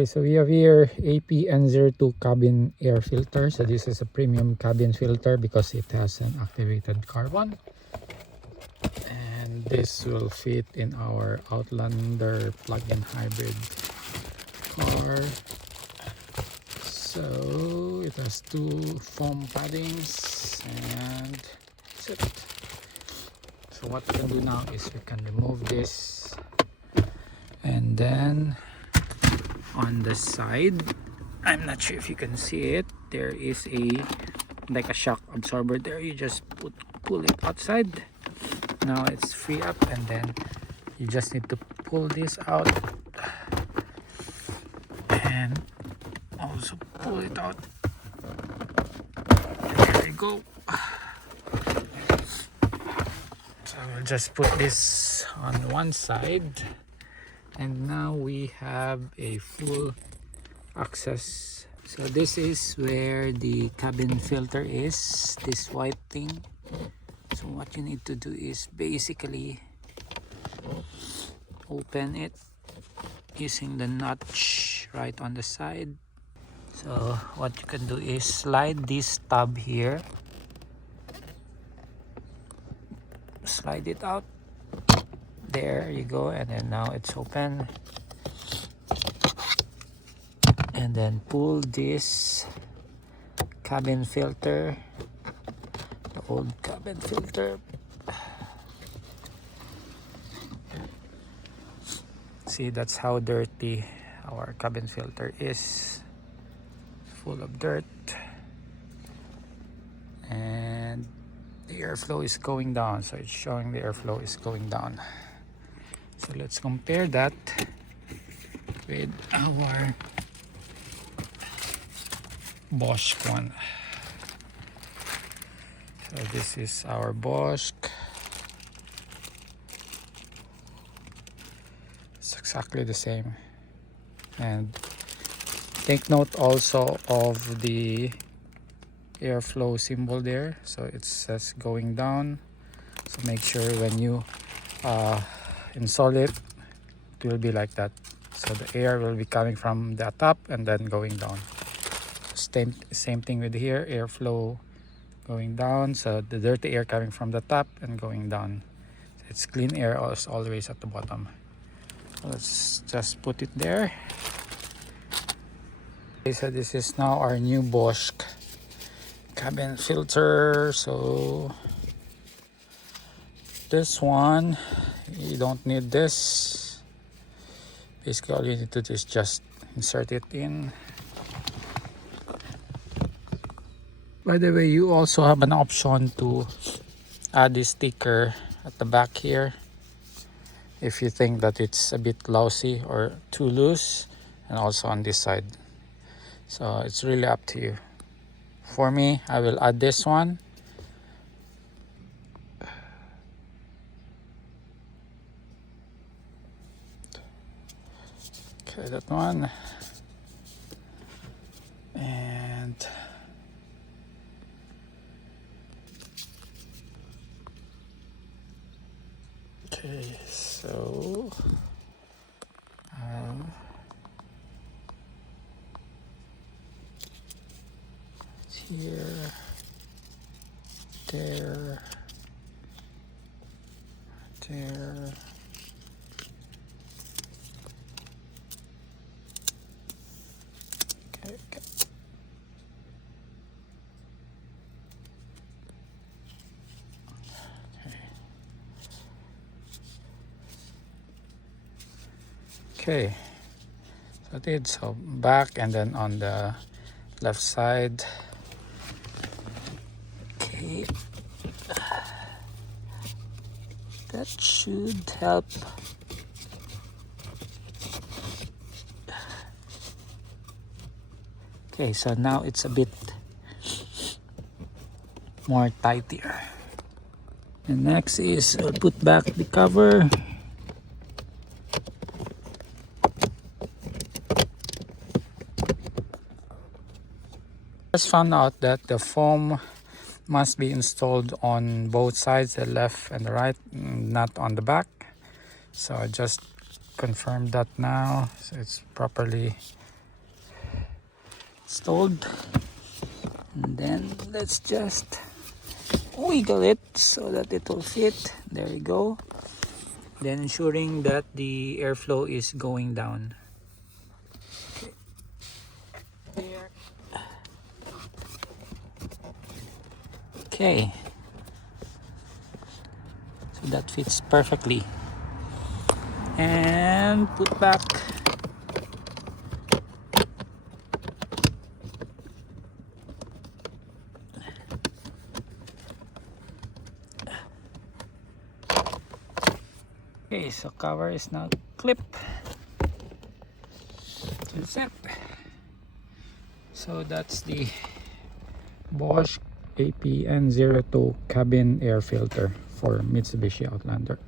Okay, so we have here APN02 cabin air filter. So this is a premium cabin filter because it has an activated carbon. And this will fit in our Outlander plug-in hybrid car. So it has two foam paddings and that's it. So what we can do now is we can remove this, and then on the side, I'm not sure if you can see it, there is like a shock absorber there. You just pull it outside. Now it's free up, and then you just need to pull this out and also pull it out. There we go. So we'll just put this on one side, and now we have a full access. So this is where the cabin filter is, this white thing. So what you need to do is basically open it using the notch right on the side. So what you can do is slide this tab here, slide it out, there you go, and then now it's open. And then pull this cabin filter, the old cabin filter. See, that's how dirty our cabin filter is, full of dirt, and the airflow is going down. So it's showing the airflow is going down. So let's compare that with our Bosch one. So this is our Bosch. It's exactly the same. And take note also of the airflow symbol there. So it says going down. So make sure when you install it, it will be like that. So the air will be coming from the top and then going down. Same thing with here, airflow going down, so the dirty air coming from the top and going down. It's clean air always at the bottom. Let's just put it there. Okay, so this is now our new Bosch cabin filter. So this one, you don't need this. Basically all you need to do is just insert it in. By the way, you also have an option to add this sticker at the back here if you think that it's a bit lousy or too loose, and also on this side. So it's really up to you. For me, I will add this one. Okay, that one. And okay, so it's here, there, there. Okay, okay. Okay, so it did. So back, and then on the left side. Okay, that should help. Okay, so now it's a bit more tighter. And next is I'll put back the cover. Just found out that the foam must be installed on both sides, the left and the right, not on the back. So I just confirmed that now, so it's properly installed. And then let's just wiggle it so that it will fit. There we go. Then ensuring that the airflow is going down. Okay, so that fits perfectly. And put back. Okay, so cover is now clipped to the zip. So that's the Bosch APN02 cabin air filter for Mitsubishi Outlander.